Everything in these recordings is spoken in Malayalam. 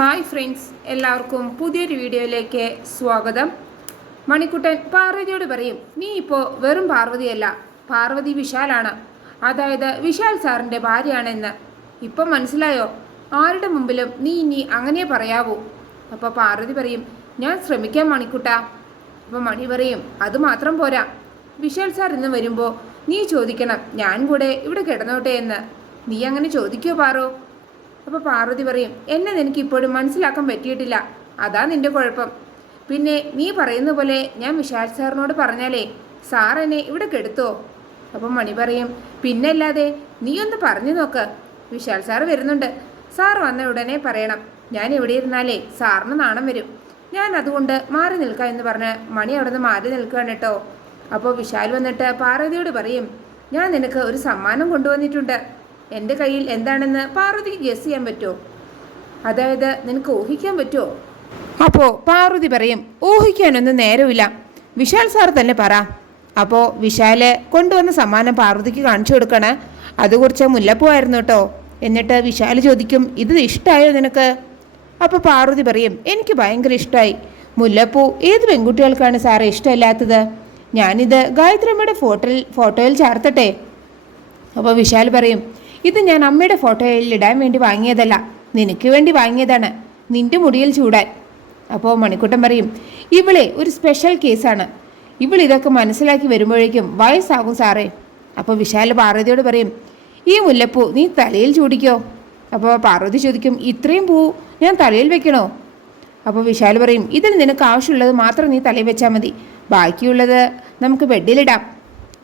ഹായ് ഫ്രണ്ട്സ്, എല്ലാവർക്കും പുതിയൊരു വീഡിയോയിലേക്ക് സ്വാഗതം. മണിക്കുട്ടൻ പാർവതിയോട് പറയും, നീ ഇപ്പോൾ വെറും പാർവതിയല്ല, പാർവതി വിശാലാണ്. അതായത് വിശാൽ സാറിൻ്റെ ഭാര്യയാണെന്ന്. ഇപ്പം മനസ്സിലായോ? ആരുടെ മുമ്പിലും നീ ഇനി അങ്ങനെ പറയാവൂ. അപ്പോൾ പാർവതി പറയും, ഞാൻ ശ്രമിക്കാം മണിക്കുട്ട. അപ്പോൾ മണി പറയും, അത് മാത്രം പോരാ, വിശാൽ സാർ ഇന്ന് വരുമ്പോൾ നീ ചോദിക്കണം ഞാൻ കൂടെ ഇവിടെ കിടന്നോട്ടെ എന്ന്. നീ അങ്ങനെ ചോദിക്കോ പാറോ? അപ്പോൾ പാർവതി പറയും, എന്നെ നിനക്ക് ഇപ്പോഴും മനസ്സിലാക്കാൻ പറ്റിയിട്ടില്ല, അതാ നിന്റെ കുഴപ്പം. പിന്നെ നീ പറയുന്ന പോലെ ഞാൻ വിശാൽ സാറിനോട് പറഞ്ഞാലേ സാർ എന്നെ ഇവിടെ കെടുത്തോ? അപ്പം മണി പറയും, പിന്നല്ലാതെ നീ ഒന്ന് പറഞ്ഞു നോക്ക്, വിശാൽ സാർ വരുന്നുണ്ട്, സാർ വന്ന ഉടനെ പറയണം. ഞാൻ എവിടെ ഇരുന്നാലേ സാറിന് നാണം വരും, ഞാൻ അതുകൊണ്ട് മാറി നിൽക്കാം എന്ന് പറഞ്ഞ് മണി അവിടെ നിന്ന് മാറി നിൽക്കുകയാണ് കേട്ടോ. അപ്പോൾ വിശാൽ വന്നിട്ട് പാർവതിയോട് പറയും, ഞാൻ നിനക്ക് ഒരു സമ്മാനം കൊണ്ടുവന്നിട്ടുണ്ട്. എൻ്റെ കയ്യിൽ എന്താണെന്ന് പാർവതിക്ക് ഗസ് ചെയ്യാൻ പറ്റുമോ? അതായത് നിനക്ക് ഊഹിക്കാൻ പറ്റുമോ? അപ്പോൾ പാർവതി പറയും, ഊഹിക്കാനൊന്നും നേരമില്ല, വിശാൽ സാർ തന്നെ പറ. അപ്പോൾ വിശാല് കൊണ്ടുവന്ന സമ്മാനം പാർവതിക്ക് കാണിച്ചു കൊടുക്കണേ. അത് കുറച്ച് മുല്ലപ്പൂവായിരുന്നു കേട്ടോ. എന്നിട്ട് വിശാൽ ചോദിക്കും, ഇത് ഇഷ്ടമായോ നിനക്ക്? അപ്പോൾ പാർവതി പറയും, എനിക്ക് ഭയങ്കര ഇഷ്ടമായി. മുല്ലപ്പൂ ഏത് പെൺകുട്ടികൾക്കാണ് സാറേ ഇഷ്ടമില്ലാത്തത്? ഞാനിത് ഗായത്രിയമ്മയുടെ ഫോട്ടോയിൽ ചേർത്തട്ടെ. അപ്പോൾ വിശാൽ പറയും, ഇത് ഞാൻ അമ്മയുടെ ഫോട്ടോയിൽ ഇടാൻ വേണ്ടി വാങ്ങിയതല്ല, നിനക്ക് വേണ്ടി വാങ്ങിയതാണ്, നിന്റെ മുടിയിൽ ചൂടാൻ. അപ്പോൾ മണിക്കുട്ടൻ പറയും, ഇവളെ ഒരു സ്പെഷ്യൽ കേസാണ്, ഇവളിതൊക്കെ മനസ്സിലാക്കി വരുമ്പോഴേക്കും വയസ്സാകും സാറേ. അപ്പോൾ വിശാൽ പാർവതിയോട് പറയും, ഈ മുല്ലപ്പൂ നീ തലയിൽ ചൂടിക്കോ. അപ്പോൾ പാർവതി ചോദിക്കും, ഇത്രയും പൂ ഞാൻ തലയിൽ വെക്കണോ? അപ്പോൾ വിശാൽ പറയും, ഇതിൽ നിനക്ക് ആവശ്യമുള്ളത് മാത്രം നീ തലയിൽ വെച്ചാൽ മതി, ബാക്കിയുള്ളത് നമുക്ക് ബെഡിലിടാം.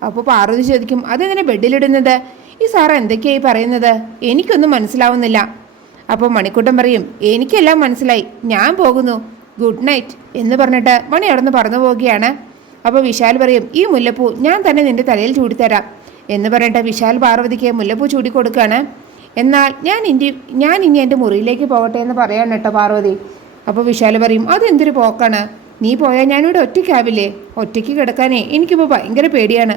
അപ്പോൾ പാർവതി ചോദിക്കും, അതെങ്ങനെ ബെഡിലിടുന്നത്? ഈ സാർ എന്തൊക്കെയായി പറയുന്നത്? എനിക്കൊന്നും മനസ്സിലാവുന്നില്ല. അപ്പോൾ മണിക്കുട്ടൻ പറയും, എനിക്കെല്ലാം മനസ്സിലായി, ഞാൻ പോകുന്നു, ഗുഡ് നൈറ്റ് എന്ന് പറഞ്ഞിട്ട് മണി അവിടെ നിന്ന് പറന്നു പോവുകയാണ്. അപ്പോൾ വിശാൽ പറയും, ഈ മുല്ലപ്പൂ ഞാൻ തന്നെ നിൻ്റെ തലയിൽ ചൂടിത്തരാം എന്ന് പറഞ്ഞിട്ട് വിശാൽ പാർവതിക്ക് മുല്ലപ്പൂ ചൂടിക്കൊടുക്കുകയാണ്. എന്നാൽ ഞാൻ ഇനി എൻ്റെ മുറിയിലേക്ക് പോകട്ടെ എന്ന് പറയാണ് കേട്ടോ പാർവതി. അപ്പോൾ വിശാൽ പറയും, അതെന്തൊരു പോക്കാണ്, നീ പോയാൽ ഞാനിവിടെ ഒറ്റയ്ക്കാവില്ലേ? ഒറ്റയ്ക്ക് കിടക്കാനേ എനിക്കിപ്പോൾ ഭയങ്കര പേടിയാണ്.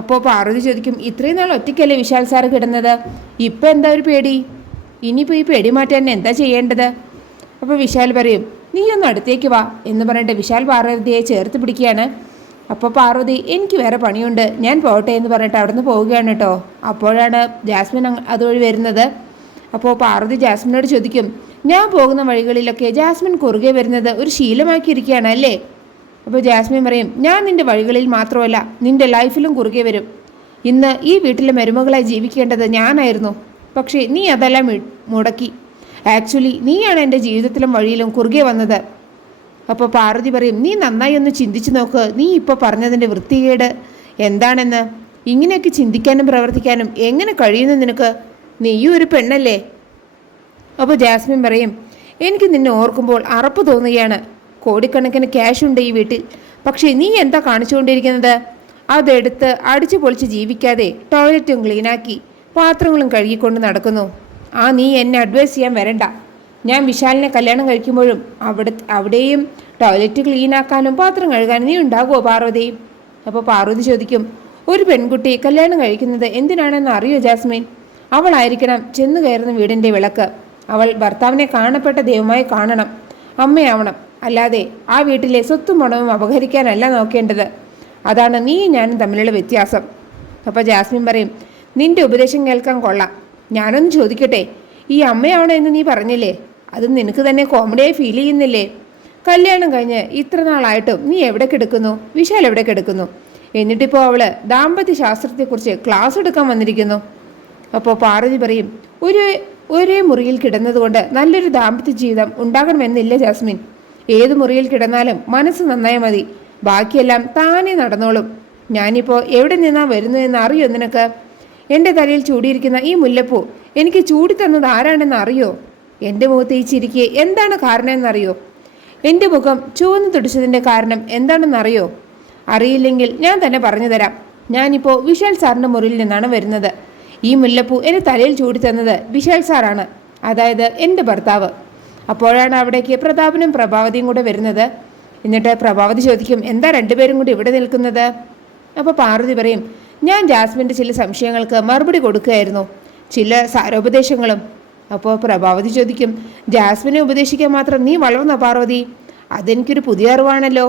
അപ്പോൾ പാർവതി ചോദിക്കും, ഇത്രയും നാൾ ഒറ്റയ്ക്കല്ലേ വിശാൽ സാറ് കിടന്നത്, ഇപ്പം എന്താ ഒരു പേടി? ഇനിയിപ്പോൾ ഈ പേടി മാറ്റാൻ എന്താ ചെയ്യേണ്ടത്? അപ്പോൾ വിശാൽ പറയും, നീ ഒന്ന് അടുത്തേക്ക് വാ എന്ന് പറഞ്ഞിട്ട് വിശാൽ പാർവതിയെ ചേർത്ത് പിടിക്കുകയാണ്. അപ്പോൾ പാർവതി, എനിക്ക് വേറെ പണിയുണ്ട്, ഞാൻ പോകട്ടെ എന്ന് പറഞ്ഞിട്ട് അവിടെ നിന്ന് പോവുകയാണ് കേട്ടോ. അപ്പോഴാണ് ജാസ്മിൻ അതുവഴി വരുന്നത്. അപ്പോൾ പാർവതി ജാസ്മിനോട് ചോദിക്കും, ഞാൻ പോകുന്ന വഴികളിലൊക്കെ ജാസ്മിൻ കുറുകെ വരുന്നത് ഒരു ശീലമാക്കിയിരിക്കുകയാണ് അല്ലേ? അപ്പോൾ ജാസ്മിൻ പറയും, ഞാൻ നിൻ്റെ വഴികളിൽ മാത്രമല്ല നിൻ്റെ ലൈഫിലും കുറുകെ വരും. ഇന്ന് ഈ വീട്ടിലെ മരുമകളായി ജീവിക്കേണ്ടത് ഞാനായിരുന്നു, പക്ഷേ നീ അതെല്ലാം മുടക്കി. ആക്ച്വലി നീയാണ് എൻ്റെ ജീവിതത്തിലും വഴിയിലും കുറുകെ വന്നത്. അപ്പോൾ പാർവതി പറയും, നീ നന്നായി ഒന്ന് ചിന്തിച്ചു നോക്ക്, നീ ഇപ്പോൾ പറഞ്ഞതിൻ്റെ വൃത്തികേട് എന്താണെന്ന്. ഇങ്ങനെയൊക്കെ ചിന്തിക്കാനും പ്രവർത്തിക്കാനും എങ്ങനെ കഴിയുന്നു നിനക്ക്? നീയും ഒരു പെണ്ണല്ലേ? അപ്പോൾ ജാസ്മിൻ പറയും, എനിക്ക് നിന്നെ ഓർക്കുമ്പോൾ അറപ്പ് തോന്നുകയാണ്. കോടിക്കണക്കിന് ക്യാഷ് ഉണ്ട് ഈ വീട്ടിൽ, പക്ഷേ നീ എന്താ കാണിച്ചുകൊണ്ടിരിക്കുന്നത്? അതെടുത്ത് അടിച്ചു പൊളിച്ച് ജീവിക്കാതെ ടോയ്ലറ്റും ക്ലീനാക്കി പാത്രങ്ങളും കഴുകിക്കൊണ്ട് നടക്കുന്നു. നീ എന്നെ അഡ്വൈസ് ചെയ്യാൻ വരണ്ട. ഞാൻ വിശാലിനെ കല്യാണം കഴിക്കുമ്പോഴും അവിടെയും ടോയ്ലറ്റ് ക്ലീനാക്കാനും പാത്രം കഴുകാനും നീ ഉണ്ടാകുമോ പാർവതി? അപ്പോൾ പാർവതി ചോദിക്കും, ഒരു പെൺകുട്ടി കല്യാണം കഴിക്കുന്നത് എന്തിനാണെന്ന് അറിയോ ജാസ്മിൻ? അവളായിരിക്കണം ചെന്ന് കയറുന്ന വീടിൻ്റെ വിളക്ക്. അവൾ ഭർത്താവിനെ കാണപ്പെട്ട ദൈവമായി കാണണം, അമ്മയാവണം. അല്ലാതെ ആ വീട്ടിലെ സ്വത്തും പണവും അപഹരിക്കാനല്ല നോക്കേണ്ടത്. അതാണ് നീയും ഞാനും തമ്മിലുള്ള വ്യത്യാസം. അപ്പോൾ ജാസ്മിൻ പറയും, നിന്റെ ഉപദേശം കേൾക്കാൻ കൊള്ളാം. ഞാനൊന്ന് ചോദിക്കട്ടെ, ഈ അമ്മയാവണം എന്ന് നീ പറഞ്ഞില്ലേ, അത് നിനക്ക് തന്നെ കോമഡിയായി ഫീൽ ചെയ്യുന്നില്ലേ? കല്യാണം കഴിഞ്ഞ് ഇത്ര നാളായിട്ടും നീ എവിടെ കിടക്കുന്നു? വിശാൽ എവിടെ കിടക്കുന്നു? എന്നിട്ടിപ്പോൾ അവൾ ദാമ്പത്യ ശാസ്ത്രത്തെക്കുറിച്ച് ക്ലാസ് എടുക്കാൻ വന്നിരിക്കുന്നു. അപ്പോൾ പാർവതി പറയും, ഒരേ മുറിയിൽ കിടന്നതുകൊണ്ട് നല്ലൊരു ദാമ്പത്യ ജീവിതം ഉണ്ടാകണമെന്നില്ല ജാസ്മിൻ. ഏത് മുറിയിൽ കിടന്നാലും മനസ്സ് നന്നായി മതി, ബാക്കിയെല്ലാം താനേ നടന്നോളും. ഞാനിപ്പോൾ എവിടെ നിന്നാ വരുന്നതെന്ന് അറിയോ നിനക്ക്? എൻ്റെ തലയിൽ ചൂടിയിരിക്കുന്ന ഈ മുല്ലപ്പൂ എനിക്ക് ചൂടി തന്നത് ആരാണെന്ന് അറിയോ? എൻ്റെ മുഖത്ത് ഈ ചിരിക്ക് എന്താണ് കാരണമെന്നറിയോ? എൻ്റെ മുഖം ചുവന്ന് തുടിച്ചതിൻ്റെ കാരണം എന്താണെന്നറിയോ? അറിയില്ലെങ്കിൽ ഞാൻ തന്നെ പറഞ്ഞു തരാം. ഞാനിപ്പോൾ വിശാൽ സാറിൻ്റെ മുറിയിൽ നിന്നാണ് വരുന്നത്. ഈ മുല്ലപ്പൂ എൻ്റെ തലയിൽ ചൂടി തന്നത് വിശാൽ സാറാണ്, അതായത് എൻ്റെ ഭർത്താവ്. അപ്പോഴാണ് അവിടേക്ക് പ്രതാപനും പ്രഭാവതിയും കൂടെ വരുന്നത്. എന്നിട്ട് പ്രഭാവതി ചോദിക്കും, എന്താ രണ്ടുപേരും കൂടി ഇവിടെ നിൽക്കുന്നത്? അപ്പോൾ പാർവതി പറയും, ഞാൻ ജാസ്മിൻ്റെ ചില സംശയങ്ങൾക്ക് മറുപടി കൊടുക്കുകയായിരുന്നു, ചില സാരോപദേശങ്ങളും. അപ്പോൾ പ്രഭാവതി ചോദിക്കും, ജാസ്മിനെ ഉപദേശിക്കാൻ മാത്രം നീ വളർന്നോ പാർവതി? അതെനിക്കൊരു പുതിയ അറിവാണല്ലോ.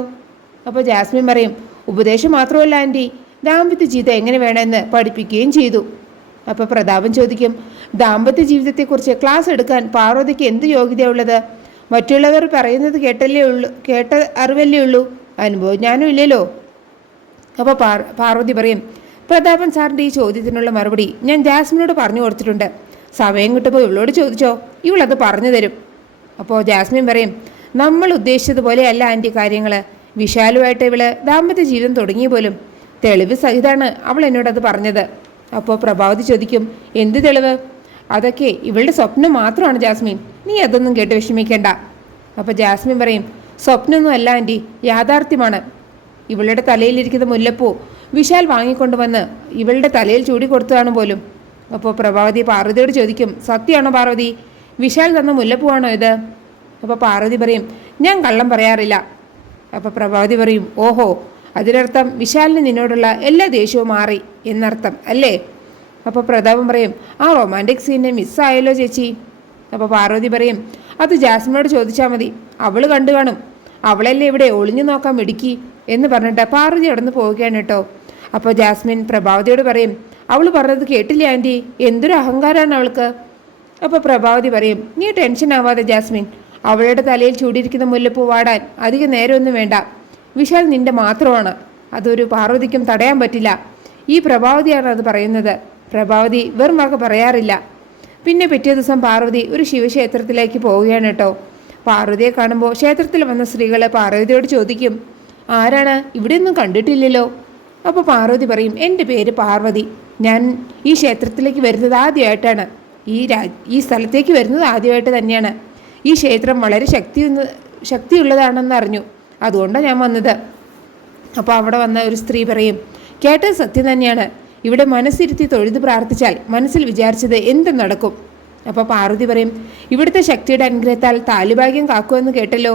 അപ്പോൾ ജാസ്മിൻ പറയും, ഉപദേശം മാത്രമല്ല ആൻറ്റി, ദാമ്പത്യ ജീവിതം എങ്ങനെ വേണമെന്ന് പഠിപ്പിക്കുകയും ചെയ്തു. അപ്പോൾ പ്രതാപൻ ചോദിക്കും, ദാമ്പത്യ ജീവിതത്തെക്കുറിച്ച് ക്ലാസ് എടുക്കാൻ പാർവതിക്ക് എന്ത് യോഗ്യതയുള്ളത്? മറ്റുള്ളവർ പറയുന്നത് കേട്ട അറിവല്ലേ ഉള്ളൂ, അനുഭവം ഞാനും ഇല്ലല്ലോ. അപ്പോൾ പാർവതി പറയും, പ്രതാപൻ സാറിൻ്റെ ഈ ചോദ്യത്തിനുള്ള മറുപടി ഞാൻ ജാസ്മിനോട് പറഞ്ഞു കൊടുത്തിട്ടുണ്ട്. സമയം കിട്ടുമ്പോൾ ഇവളോട് ചോദിച്ചോ, ഇവളത് പറഞ്ഞു തരും. അപ്പോൾ ജാസ്മിൻ പറയും, നമ്മൾ ഉദ്ദേശിച്ചതുപോലെ അല്ല ആൻറ്റി കാര്യങ്ങൾ. വിശാലുമായിട്ട് ഇവള് ദാമ്പത്യ ജീവിതം തുടങ്ങിയ പോലും. തെളിവ് സഹിതമാണ് അവൾ എന്നോടത് പറഞ്ഞത്. അപ്പോൾ പ്രഭാവതി ചോദിക്കും, എന്ത് തെളിവ്? അതൊക്കെ ഇവളുടെ സ്വപ്നം മാത്രമാണ് ജാസ്മിൻ, നീ അതൊന്നും കേട്ട് വിഷമിക്കേണ്ട. അപ്പോൾ ജാസ്മിൻ പറയും, സ്വപ്നമൊന്നും അല്ല ആൻറ്റി, യാഥാർത്ഥ്യമാണ്. ഇവളുടെ തലയിലിരിക്കുന്ന മുല്ലപ്പൂ വിശാൽ വാങ്ങിക്കൊണ്ടുവന്ന് ഇവളുടെ തലയിൽ ചൂടി കൊടുത്തതാണ് പോലും. അപ്പോൾ പ്രഭാവതി പാർവതിയോട് ചോദിക്കും, സത്യമാണോ പാർവതി? വിശാൽ തന്ന മുല്ലപ്പൂവാണോ ഇത്? അപ്പോൾ പാർവതി പറയും, ഞാൻ കള്ളം പറയാറില്ല. അപ്പോൾ പ്രഭാവതി പറയും, ഓഹോ, അതിനർത്ഥം വിശാലിന് നിന്നോടുള്ള എല്ലാ ദേഷ്യവും മാറി എന്നർത്ഥം അല്ലേ? അപ്പോൾ പ്രതാപൻ പറയും, ആ റൊമാൻറ്റിക് സീനെ മിസ്സായല്ലോ ചേച്ചി. അപ്പോൾ പാർവതി പറയും, അത് ജാസ്മിനോട് ചോദിച്ചാൽ മതി, അവൾ കണ്ടു കാണും, അവളല്ലേ ഇവിടെ ഒളിഞ്ഞു നോക്കാൻ മിടുക്കി എന്ന് പറഞ്ഞിട്ട് പാർവതി അവിടെ നിന്ന് പോവുകയാണ് കേട്ടോ. അപ്പോൾ ജാസ്മിൻ പ്രഭാവതിയോട് പറയും, അവൾ പറഞ്ഞത് കേട്ടില്ല ആൻറ്റി, എന്തൊരു അഹങ്കാരമാണ് അവൾക്ക്. അപ്പോൾ പ്രഭാവതി പറയും, നീ ടെൻഷൻ ആവാതെ ജാസ്മിൻ, അവളുടെ തലയിൽ ചൂടിയിരിക്കുന്ന മുല്ലപ്പൂ വാടാൻ അധികം നേരമൊന്നും വേണ്ട. വിശാൽ നിന്റെ മാത്രമാണ്, അതൊരു പാർവതിക്കും തടയാൻ പറ്റില്ല. ഈ പ്രഭാവതിയാണ് അത് പറയുന്നത്. പ്രഭാവതി വെറും വാക്ക് പറയാറില്ല. പിന്നെ പിറ്റേ ദിവസം പാർവതി ഒരു ശിവക്ഷേത്രത്തിലേക്ക് പോവുകയാണ് കേട്ടോ. പാർവതിയെ കാണുമ്പോൾ ക്ഷേത്രത്തിൽ വന്ന സ്ത്രീകൾ പാർവതിയോട് ചോദിക്കും, ആരാണ്, ഇവിടെയൊന്നും കണ്ടിട്ടില്ലല്ലോ. അപ്പോൾ പാർവതി പറയും, എൻ്റെ പേര് പാർവതി, ഞാൻ ഈ ക്ഷേത്രത്തിലേക്ക് വരുന്നത് ആദ്യമായിട്ടാണ്, ഈ സ്ഥലത്തേക്ക് വരുന്നത് ആദ്യമായിട്ട് തന്നെയാണ്. ഈ ക്ഷേത്രം വളരെ ശക്തിയുള്ളതാണെന്ന് അറിഞ്ഞു, അതുകൊണ്ടാണ് ഞാൻ വന്നത്. അപ്പോൾ അവിടെ വന്ന ഒരു സ്ത്രീ പറയും, കേട്ടത് സത്യം തന്നെയാണ്, ഇവിടെ മനസ്സിരുത്തി തൊഴുത് പ്രാർത്ഥിച്ചാൽ മനസ്സിൽ വിചാരിച്ചത് എന്തും നടക്കും. അപ്പോൾ പാർവതി പറയും, ഇവിടുത്തെ ശക്തിയുടെ അനുഗ്രഹത്താൽ താലിഭാഗ്യം കാക്കുമെന്ന് കേട്ടല്ലോ.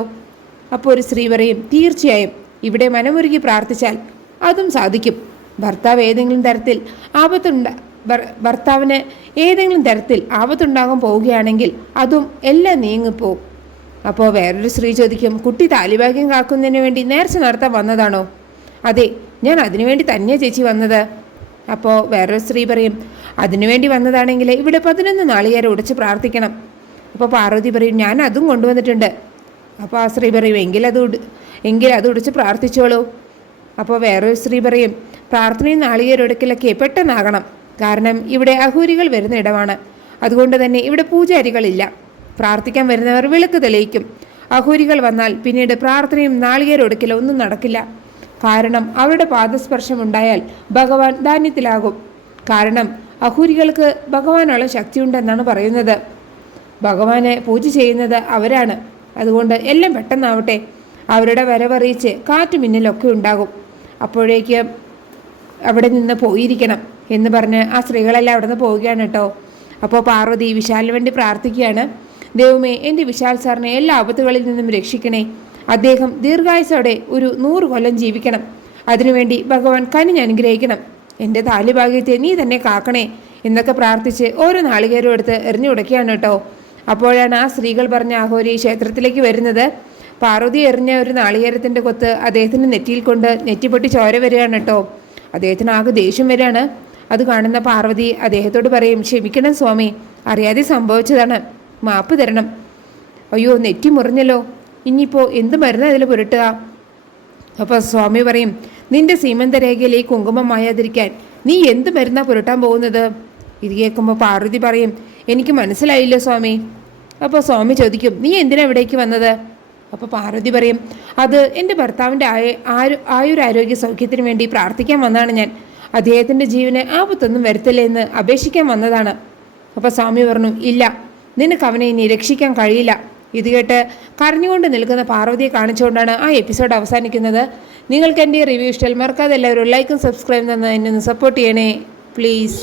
അപ്പോൾ ഒരു സ്ത്രീ പറയും, തീർച്ചയായും ഇവിടെ മനമുരുകി പ്രാർത്ഥിച്ചാൽ അതും സാധിക്കും. ഭർത്താവിന് ഏതെങ്കിലും തരത്തിൽ ആപത്തുണ്ടാകാൻ പോവുകയാണെങ്കിൽ അതും എല്ലാം നീങ്ങിപ്പോവും. അപ്പോൾ വേറൊരു സ്ത്രീ ചോദിക്കും, കുട്ടി താലിഭാഗ്യം കാക്കുന്നതിന് വേണ്ടി നേർച്ച നടത്താൻ വന്നതാണോ? അതെ, ഞാൻ അതിനുവേണ്ടി തന്നെയാണ് ചേച്ചി വന്നത്. അപ്പോൾ വേറൊരു സ്ത്രീ പറയും, അതിനുവേണ്ടി വന്നതാണെങ്കിൽ ഇവിടെ 11 നാളികേരം ഉടച്ച് പ്രാർത്ഥിക്കണം. അപ്പോൾ പാർവതി പറയും, ഞാൻ അതും കൊണ്ടുവന്നിട്ടുണ്ട്. അപ്പോൾ ആ സ്ത്രീ പറയും, എങ്കിൽ അത് ഉടച്ച് പ്രാർത്ഥിച്ചോളൂ. അപ്പോൾ വേറൊരു സ്ത്രീ പറയും, പ്രാർത്ഥനയും നാളികേരം ഉടക്കലൊക്കെ പെട്ടെന്നാകണം, കാരണം ഇവിടെ അഹൂരികൾ വരുന്ന ഇടമാണ്, അതുകൊണ്ട് തന്നെ ഇവിടെ പൂജാരികളില്ല. പ്രാർത്ഥിക്കാൻ വരുന്നവർ വിളക്ക് തെളിയിക്കും. അഹൂരികൾ വന്നാൽ പിന്നീട് പ്രാർത്ഥനയും നാളികേരം ഒടുക്കലും ഒന്നും നടക്കില്ല. കാരണം അവരുടെ പാദസ്പർശം ഉണ്ടായാൽ ഭഗവാൻ ധാന്യത്തിലാകും. കാരണം അഹൂരികൾക്ക് ഭഗവാനുള്ള ശക്തിയുണ്ടെന്നാണ് പറയുന്നത്. ഭഗവാനെ പൂജ ചെയ്യുന്നത് അവരാണ്. അതുകൊണ്ട് എല്ലാം പെട്ടെന്നാവട്ടെ, അവരുടെ വരവറിയിച്ച് കാറ്റുമിന്നലൊക്കെ ഉണ്ടാകും, അപ്പോഴേക്ക് അവിടെ നിന്ന് പോയിരിക്കണം എന്ന് പറഞ്ഞ് ആ സ്ത്രീകളെല്ലാം അവിടെ നിന്ന് പോവുകയാണ് കേട്ടോ. അപ്പോൾ പാർവതി വിശാലിന് വേണ്ടി പ്രാർത്ഥിക്കുകയാണ്, ദൈവമേ, എൻ്റെ വിശാൽ സാറിനെ എല്ലാ ആപത്തുകളിൽ നിന്നും രക്ഷിക്കണേ, അദ്ദേഹം ദീർഘായുസോടെ ഒരു 100 കൊല്ലം ജീവിക്കണം, അതിനുവേണ്ടി ഭഗവാൻ കനിഞ്ഞ് അനുഗ്രഹിക്കണം, എൻ്റെ താലിഭാഗ്യത്തെ നീ തന്നെ കാക്കണേ എന്നൊക്കെ പ്രാർത്ഥിച്ച് ഓരോ നാളികേരം എടുത്ത് എറിഞ്ഞു ഉടക്കുകയാണ് കേട്ടോ. അപ്പോഴാണ് ആ സ്ത്രീകൾ പറഞ്ഞ അഹോരി ക്ഷേത്രത്തിലേക്ക് വരുന്നത്. പാർവതി എറിഞ്ഞ ഒരു നാളികേരത്തിൻ്റെ കൊത്ത് അദ്ദേഹത്തിൻ്റെ നെറ്റിയിൽ കൊണ്ട് നെറ്റിപ്പൊട്ടി ചോര വരികയാണ് കേട്ടോ. അദ്ദേഹത്തിന് ആകെ ദേഷ്യം വരികയാണ്. അത് കാണുന്ന പാർവതി അദ്ദേഹത്തോട് പറയും, ക്ഷമിക്കണം സ്വാമി, അറിയാതെ സംഭവിച്ചതാണ്, മാപ്പ് തരണം. അയ്യോ, നെറ്റി മുറിഞ്ഞല്ലോ, ഇനിയിപ്പോൾ എന്ത് മരുന്ന് അതിൽ പുരട്ടുക? അപ്പോൾ സ്വാമി പറയും, നിന്റെ സീമന്തരേഖയിൽ ഈ കുങ്കുമം മായാതിരിക്കാൻ നീ എന്ത് മരുന്നാ പുരട്ടാൻ പോകുന്നത്? ഇത് കേൾക്കുമ്പോൾ പാർവതി പറയും, എനിക്ക് മനസ്സിലായില്ല സ്വാമി. അപ്പോൾ സ്വാമി ചോദിക്കും, നീ എന്തിനാ ഇവിടേക്ക് വന്നത്? അപ്പോൾ പാർവതി പറയും, അത് എൻ്റെ ഭർത്താവിൻ്റെ ആയുരാരോഗ്യ സൗഖ്യത്തിന് വേണ്ടി പ്രാർത്ഥിക്കാൻ വന്നതാണ് ഞാൻ, അദ്ദേഹത്തിൻ്റെ ജീവന് ആപത്തൊന്നും വരുത്തില്ലേ എന്ന് അപേക്ഷിക്കാൻ വന്നതാണ്. അപ്പോൾ സ്വാമി പറഞ്ഞു, ഇല്ല, നിനക്ക് അവനെ ഇനി രക്ഷിക്കാൻ കഴിയില്ല. ഇത് കേട്ട് കരഞ്ഞുകൊണ്ട് നിൽക്കുന്ന പാർവതിയെ കാണിച്ചുകൊണ്ടാണ് ആ എപ്പിസോഡ് അവസാനിക്കുന്നത്. നിങ്ങൾക്ക് എൻ്റെ റിവ്യൂ ഇഷ്ടം മറക്കാതെ എല്ലാവരും ലൈക്കും സബ്സ്ക്രൈബും തന്ന് എന്നെ ഒന്ന് സപ്പോർട്ട് ചെയ്യണേ പ്ലീസ്.